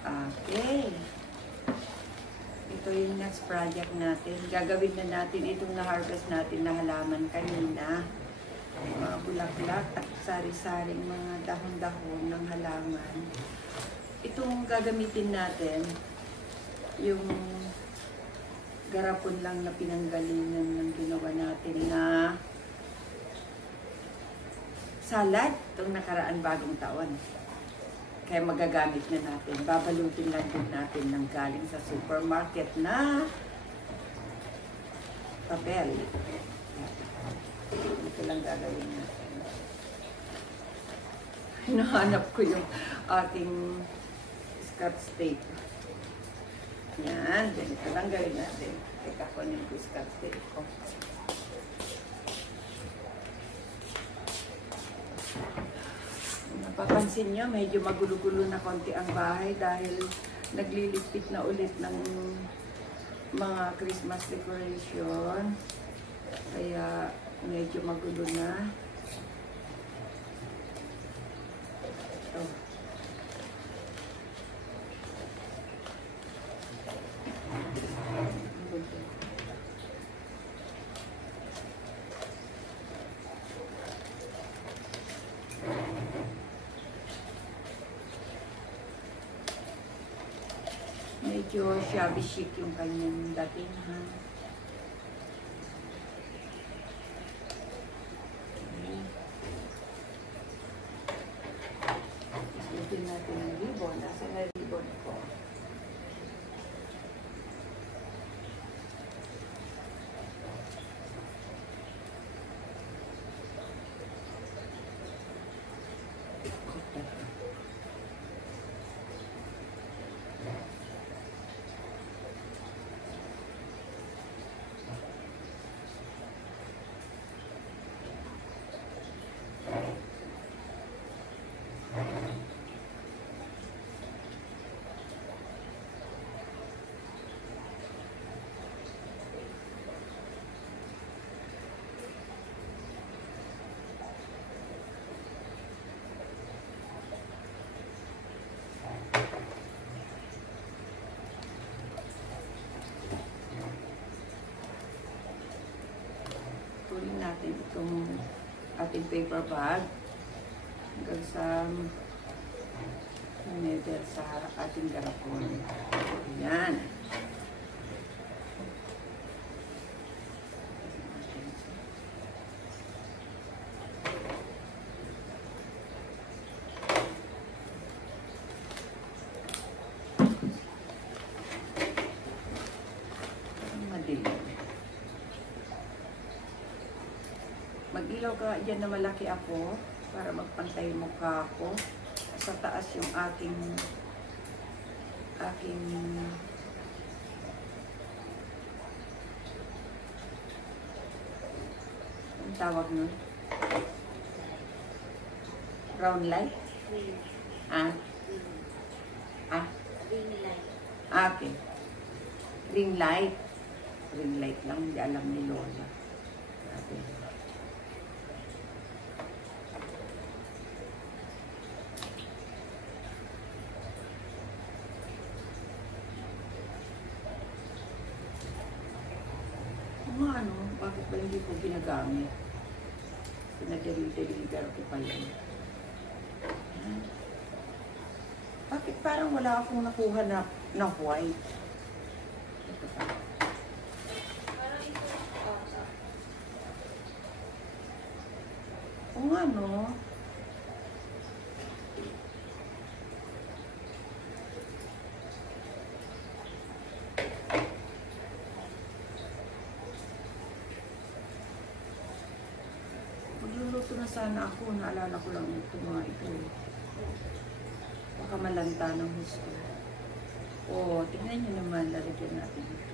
Okay. Ito yung next project natin. Gagawin na natin itong na-harvest natin na halaman kanina. Mga bulaklak at sari-saring mga dahon-dahon ng halaman. Itong gagamitin natin, yung garapon lang na pinanggalingan ng ginawa natin na salad itong nakaraan bagong taon. Kaya magagamit na natin. Babalutin lang din natin ng galing sa supermarket na papel. Ito lang gagawin natin. Hinahanap ko yung ating Scotch tape. Yan. Ito lang gawin natin. Teka ko yung Scotch tape ko. Napapansin nyo, medyo magulo-gulo na konti ang bahay dahil naglilipit na ulit ng mga Christmas decoration. Kaya medyo magulo na. Ito. Medyo shabby chic yung kanyang dating, ha? Isutin natin ang ribbon. Nasa na ribbon ko? Tuloy natin itong ating paper bag hanggang sa nether sa ating garapon. Ayan. Mag-ilaw ka dyan na malaki ako para magpantay mukha ako. Sa taas yung aking ang tawag nun? Brown light? Ah? Ah? Ring light. Okay. Ring light. Ring light lang, hindi alam ni Lola. Okay. Ano, bakit ba hindi ko ginagamit? Pinadeliver ko pa yun. Bakit parang wala akong nakuha na white? Ito pa. Parang ito. O nga, no? Magluluto na sana ako. Naalala ko lang ito mga ito. Baka malanta ng gusto. O, tingnan nyo naman. Lalagyan natin ito.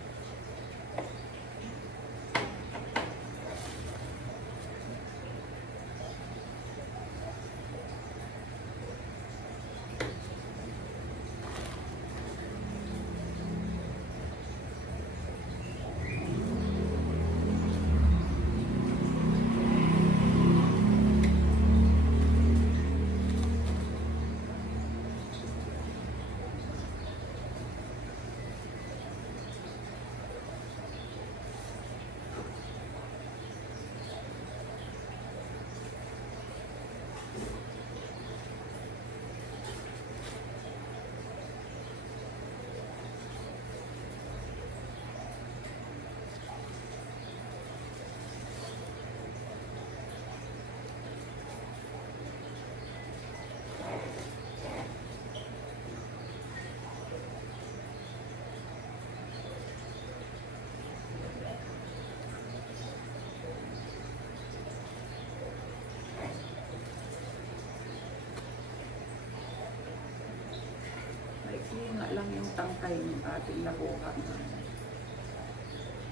lang yung tangkay ng ating nakuha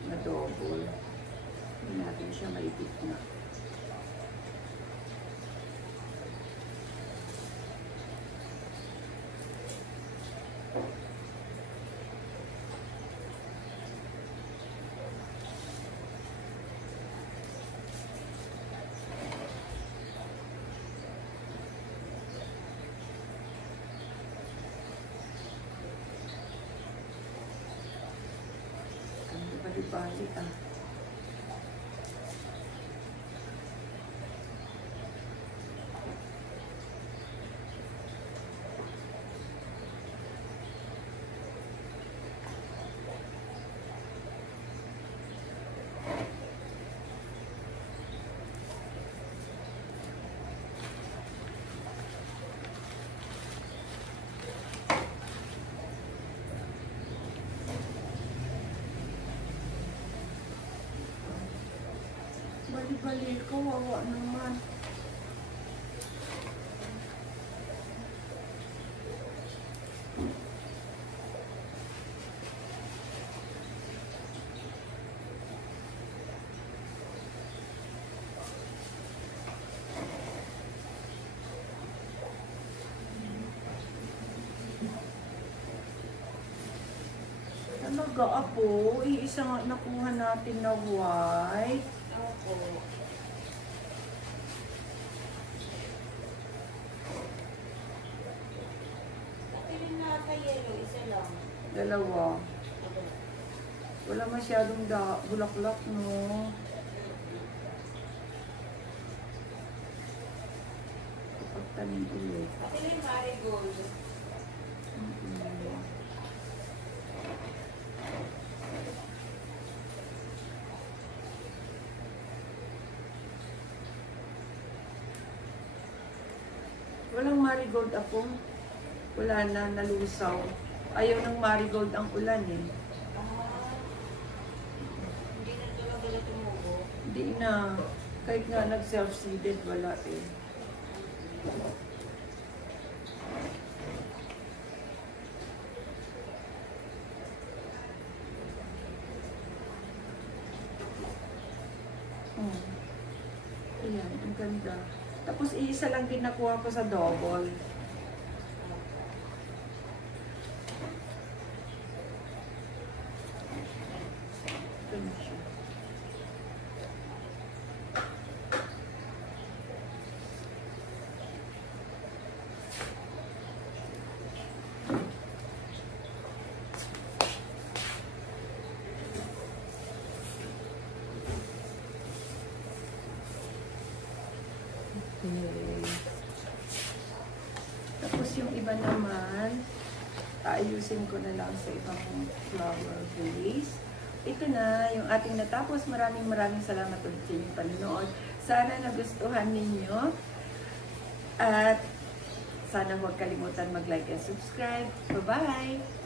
na double. Hindi natin siya maipit na. Balik ah. Bali-bali, kawawa naman. Talaga apo, iisa nga nakuha natin na white. Opo. Napili na ata yellow, isa lang. Dalawa. Wala masyadong bulaklak, no? Kapagtanin ulit. Napili marigold. Walang marigold ako. Wala na, nalusaw. Ayaw ng marigold ang ulan eh. Hindi na talaga tumubo. Hindi na. Kahit nga nag-self-seeded, wala eh. Ayan, ang ganda. Tapos iisa lang din nakuha ko sa double. Ito na siya. Tapos yung iba naman, ayusin ko na lang sa ibang flower vase. Ito na yung ating natapos. Maraming salamat ulit sa inyong panonood. Sana nagustuhan ninyo. At sana huwag kalimutan mag-like and subscribe. Bye-bye!